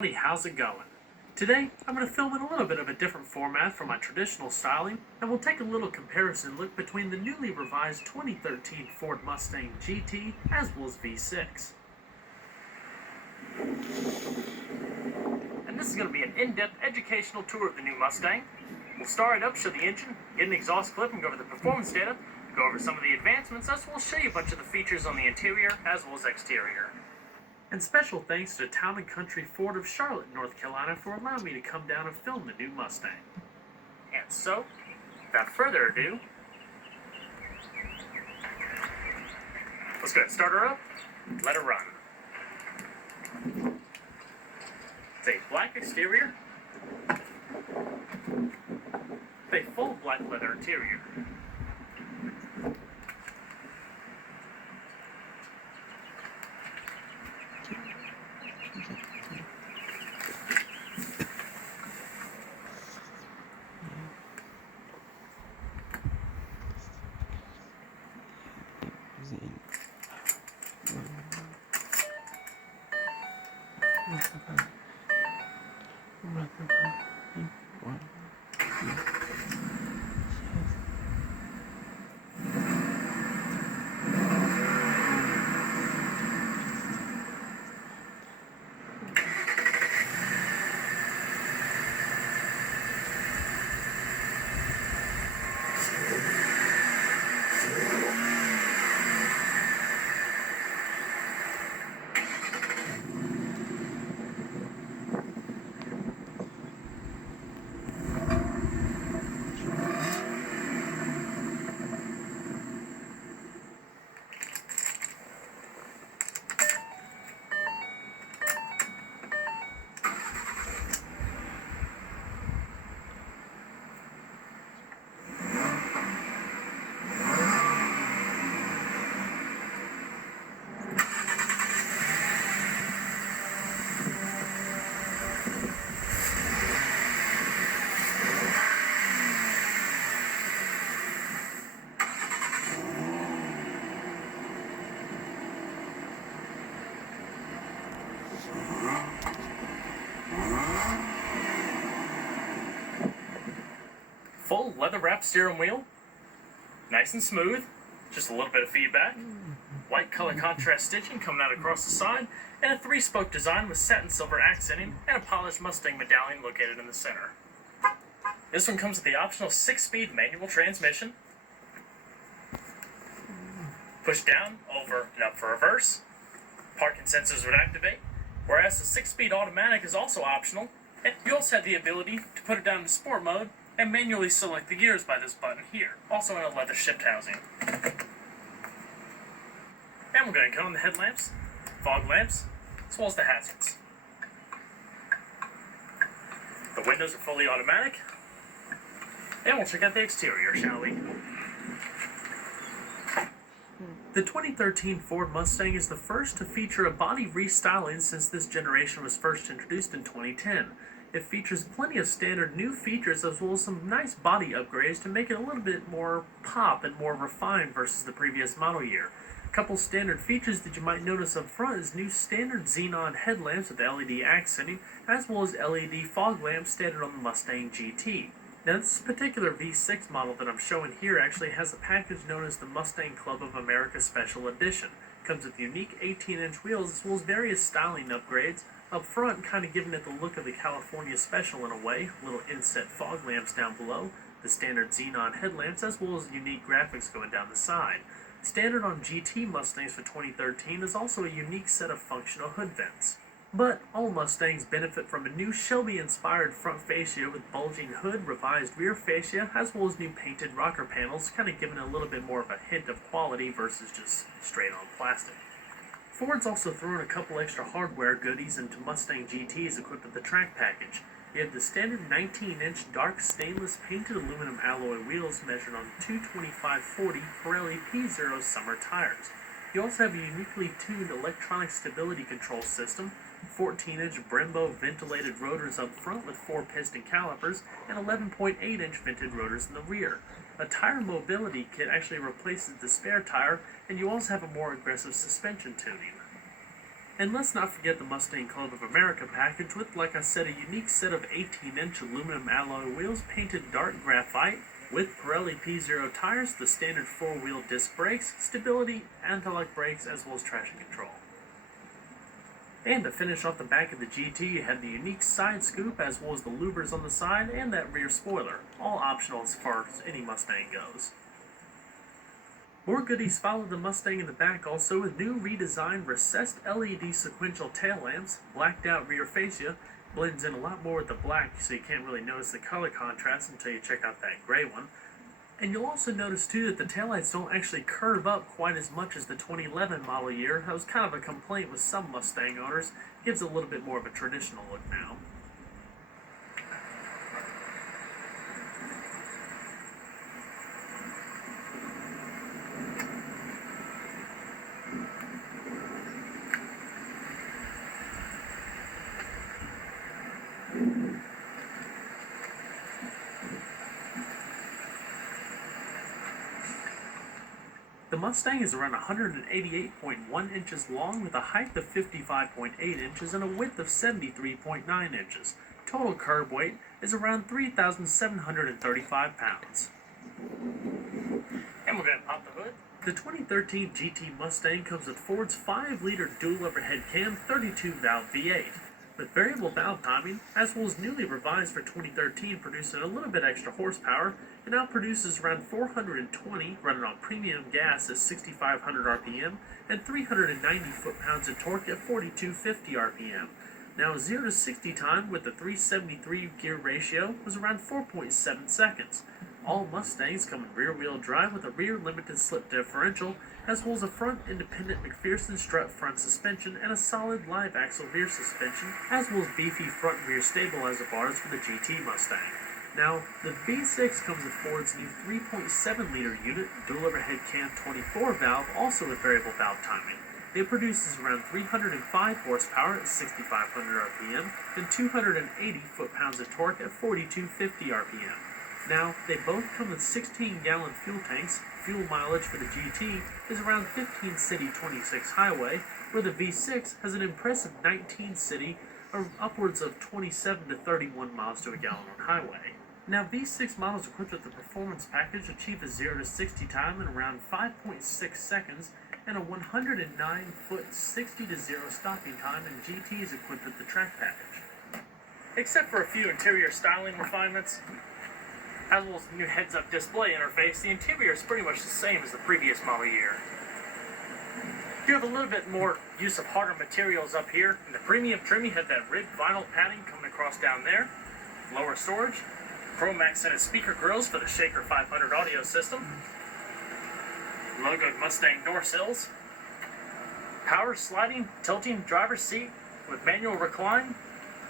Hey, how's it going? Today, I'm going to film in a little bit of a different format from my traditional styling, and we'll take a little comparison look between the newly revised 2013 Ford Mustang GT as well as V6. And this is going to be an in-depth educational tour of the new Mustang. We'll start it up, show the engine, get an exhaust clip, and go over the performance data, go over some of the advancements, as well as show you a bunch of the features on the interior as well as exterior. And special thanks to Town & Country Ford of Charlotte, North Carolina for allowing me to come down and film the new Mustang. And so, without further ado, let's go ahead and start her up, let her run. It's a black exterior, with a full black leather interior. Full leather-wrapped steering wheel, nice and smooth, just a little bit of feedback. White color contrast stitching coming out across the side, and a 3-spoke design with satin silver accenting and a polished Mustang medallion located in the center. This one comes with the optional 6-speed manual transmission. Push down, over, and up for reverse. Parking sensors would activate, whereas the 6-speed automatic is also optional, and you also have the ability to put it down to sport mode and manually select the gears by this button here, also in a leather shift housing. And we're going to go on the headlamps, fog lamps, as well as the hazards. The windows are fully automatic, and we'll check out the exterior, shall we? The 2013 Ford Mustang is the first to feature a body restyling since this generation was first introduced in 2010. It features plenty of standard new features as well as some nice body upgrades to make it a little bit more pop and more refined versus the previous model year. A couple standard features that you might notice up front is new standard xenon headlamps with LED accenting as well as LED fog lamps standard on the Mustang GT. Now this particular V6 model that I'm showing here actually has a package known as the Mustang Club of America Special Edition. It comes with unique 18-inch wheels as well as various styling upgrades. Up front, kind of giving it the look of the California Special in a way, little inset fog lamps down below, the standard xenon headlamps, as well as unique graphics going down the side. Standard on GT Mustangs for 2013 is also a unique set of functional hood vents. But all Mustangs benefit from a new Shelby-inspired front fascia with bulging hood, revised rear fascia, as well as new painted rocker panels, kind of giving it a little bit more of a hint of quality versus just straight-on plastic. Ford's also thrown a couple extra hardware goodies into Mustang GTs equipped with the track package. You have the standard 19-inch dark stainless painted aluminum alloy wheels measured on 225/40 Pirelli P0 summer tires. You also have a uniquely tuned electronic stability control system, 14-inch Brembo ventilated rotors up front with 4 piston calipers, and 11.8-inch vented rotors in the rear. A tire mobility kit actually replaces the spare tire, and you also have a more aggressive suspension tuning. And let's not forget the Mustang Club of America package with, like I said, a unique set of 18-inch aluminum alloy wheels painted dark graphite, with Pirelli P0 tires, the standard 4-wheel disc brakes, stability, anti-lock brakes, as well as traction control. And to finish off the back of the GT, you have the unique side scoop, as well as the louvers on the side and that rear spoiler, all optional as far as any Mustang goes. More goodies followed the Mustang in the back also with new redesigned recessed LED sequential tail lamps, blacked out rear fascia, blends in a lot more with the black so you can't really notice the color contrast until you check out that gray one. And you'll also notice too that the taillights don't actually curve up quite as much as the 2011 model year. That was kind of a complaint with some Mustang owners. It gives a little bit more of a traditional look now. The Mustang is around 188.1 inches long with a height of 55.8 inches and a width of 73.9 inches. Total curb weight is around 3,735 pounds. And we're going to pop the hood. The 2013 GT Mustang comes with Ford's 5-liter dual overhead cam 32-valve V8. With variable valve timing, as well as newly revised for 2013, producing a little bit extra horsepower, it now produces around 420, running on premium gas at 6,500 RPM, and 390 foot-pounds of torque at 4,250 RPM. Now, 0 to 60 time with the 373 gear ratio was around 4.7 seconds. All Mustangs come in rear-wheel drive with a rear limited slip differential, as well as a front independent McPherson strut front suspension and a solid live axle rear suspension, as well as beefy front and rear stabilizer bars for the GT Mustang. Now, the V6 comes with Ford's new 3.7-liter unit, dual overhead cam 24-valve, also with variable valve timing. It produces around 305 horsepower at 6,500 RPM and 280 foot-pounds of torque at 4,250 RPM. Now, they both come with 16-gallon fuel tanks. Fuel mileage for the GT is around 15 city, 26 highway, where the V6 has an impressive 19 city, or upwards of 27 to 31 miles to a gallon on highway. Now, V6 models equipped with the Performance Package achieve a 0 to 60 time in around 5.6 seconds and a 109-foot 60 to 0 stopping time, and GT is equipped with the Track Package. Except for a few interior styling refinements, as well as the new heads-up display interface, the interior is pretty much the same as the previous model year. You have a little bit more use of harder materials up here. In the premium trim, you have that ribbed vinyl padding coming across down there. Lower storage, chrome accented speaker grills for the Shaker 500 audio system. Logoed Mustang door sills. Power sliding, tilting driver's seat with manual recline,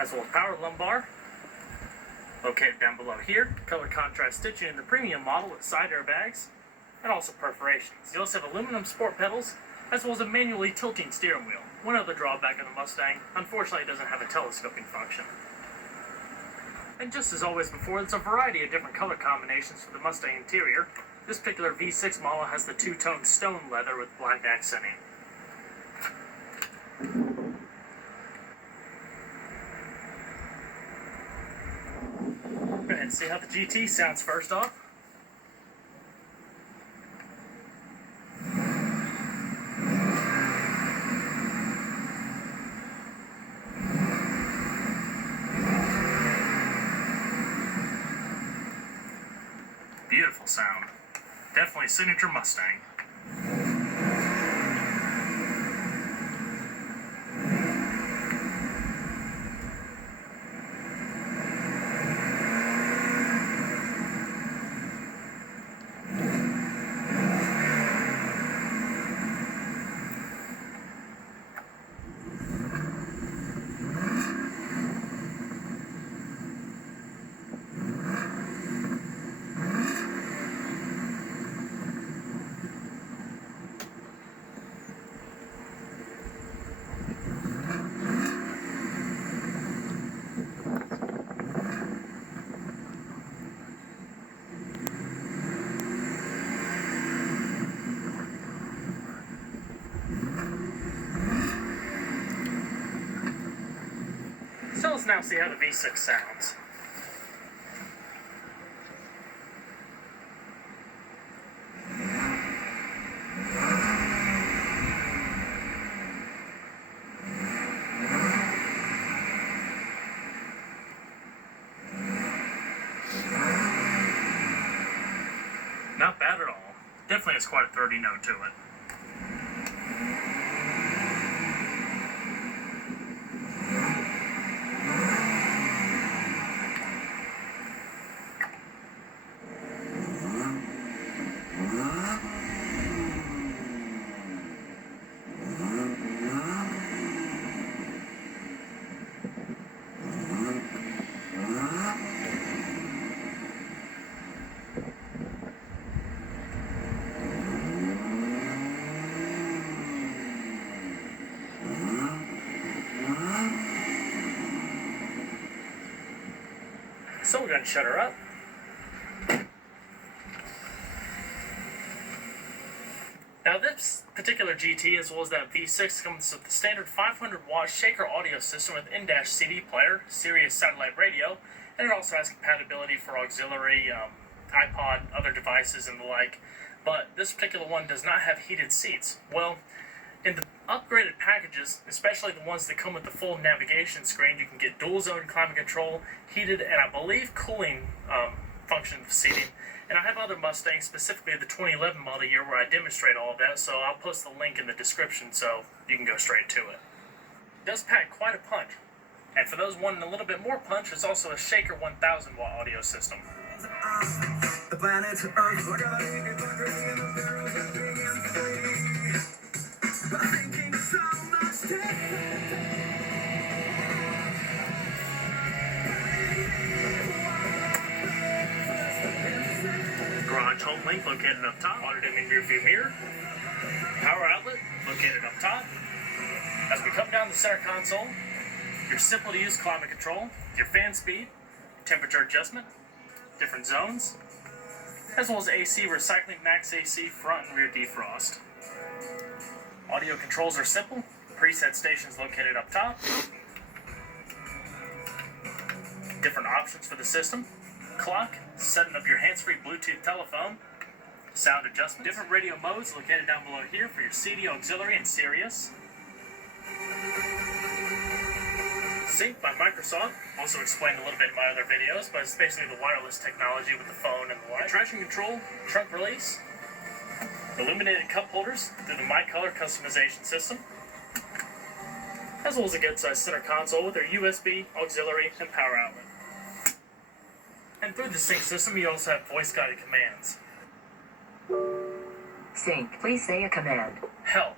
as well as power lumbar. Located down below here, color contrast stitching in the premium model with side airbags, and also perforations. You also have aluminum sport pedals, as well as a manually tilting steering wheel. One other drawback of the Mustang, unfortunately, it doesn't have a telescoping function. And just as always before, there's a variety of different color combinations for the Mustang interior. This particular V6 model has the two-tone stone leather with black accenting. Go ahead and see how the GT sounds first off. Beautiful sound. Definitely signature Mustang. let's now see how the V6 sounds. Not bad at all. Definitely has quite a 30 note to it. So we're going to shut her up. Now this particular GT, as well as that V6, comes with the standard 500-watt shaker audio system with in-dash CD player, Sirius satellite radio, and it also has compatibility for auxiliary, iPod, other devices, and the like. But this particular one does not have heated seats. Well, in the upgraded packages, especially the ones that come with the full navigation screen, you can get dual zone climate control, heated, and I believe cooling function of seating. And I have other Mustangs, specifically the 2011 model year, where I demonstrate all of that, so I'll post the link in the description so you can go straight to it. It does pack quite a punch. And for those wanting a little bit more punch, there's also a Shaker 1000-watt audio system. The planet Earth. Garage home link located up top, auto dimming rear view mirror, power outlet located up top. As we come down the center console, your simple to use climate control, your fan speed, temperature adjustment, different zones, as well as AC recycling, max AC, front and rear defrost. Audio controls are simple, preset stations located up top, different options for the system, clock, setting up your hands-free Bluetooth telephone, sound adjustment, different radio modes located down below here for your CD, auxiliary, and Sirius. Sync by Microsoft, also explained a little bit in my other videos, but it's basically the wireless technology with the phone and the like. Traction control, trunk release, illuminated cup holders through the My Color customization system, as well as a good-sized center console with their USB, auxiliary, and power outlet. And through the sync system, you also have voice-guided commands. Sync, please say a command. Help.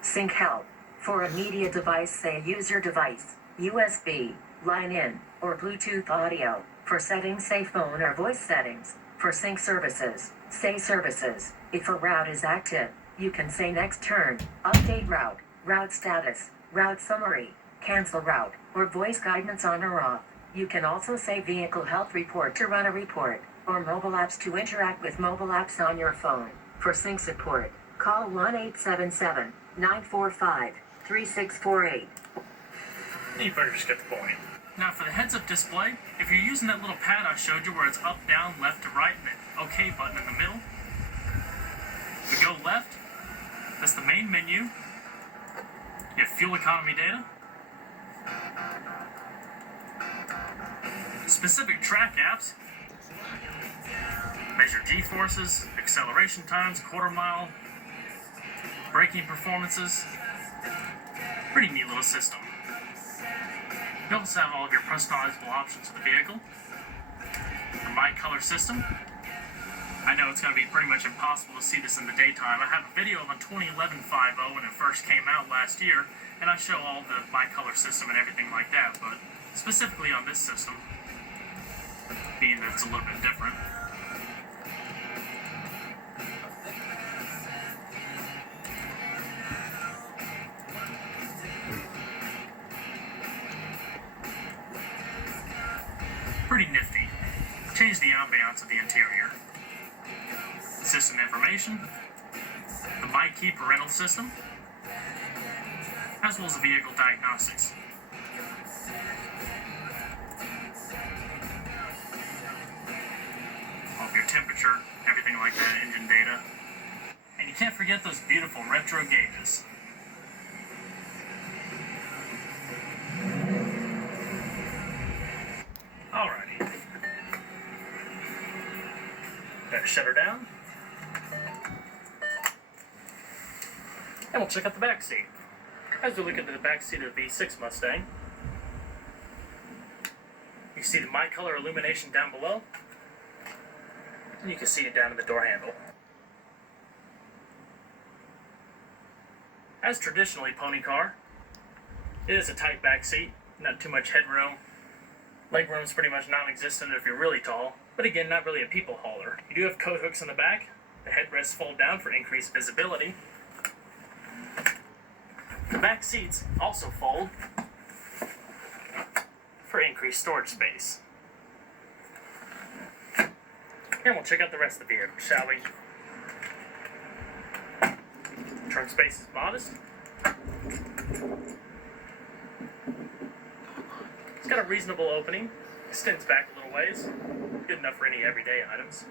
Sync help. For a media device, say user device, USB, line in, or Bluetooth audio. For settings, say phone or voice settings. For sync services, say services. If a route is active, you can say next turn, update route, route status, route summary, cancel route, or voice guidance on or off. You can also say vehicle health report to run a report, or mobile apps to interact with mobile apps on your phone. For sync support, call 1-877-945-3648. You better just get the point. Now for the heads-up display, if you're using that little pad I showed you where it's up, down, left to right, and an OK button in the middle, if we go left, that's the main menu. You have fuel economy data, specific track apps, measure G-forces, acceleration times, quarter mile, braking performances. Pretty neat little system. You also have all of your personalizable options for the vehicle. The My Color system. I know it's going to be pretty much impossible to see this in the daytime. I have a video of a 2011 5.0 when it first came out last year, and I show all the My Color system and everything like that, but specifically on this system, being that it's a little bit different. Pretty nifty. Change the ambiance of the interior. System information, the My Key parental system, as well as the vehicle diagnostics. forget those beautiful retro gauges. Alrighty. Gotta shut her down. And we'll check out the back seat. As we look into the back seat of the V6 Mustang, you see the My Color illumination down below, and you can see it down in the door handle. As traditionally pony car, it is a tight back seat, not too much headroom. Legroom is pretty much non-existent if you're really tall, but again, not really a people hauler. You do have coat hooks in the back. The headrests fold down for increased visibility. The back seats also fold for increased storage space. And we'll check out the rest of the vehicle, shall we? Trunk space is modest. It's got a reasonable opening. Extends back a little ways. Good enough for any everyday items.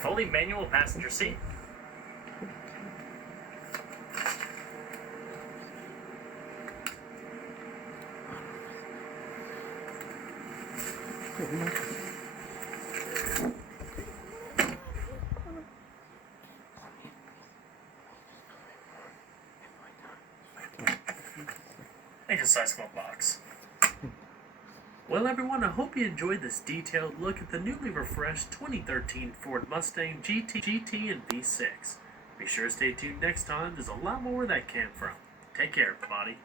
Fully manual passenger seat. And just a size glove box. Well, everyone, I hope you enjoyed this detailed look at the newly refreshed 2013 Ford Mustang GT and V6. Be sure to stay tuned next time. There's a lot more where that came from. Take care, everybody.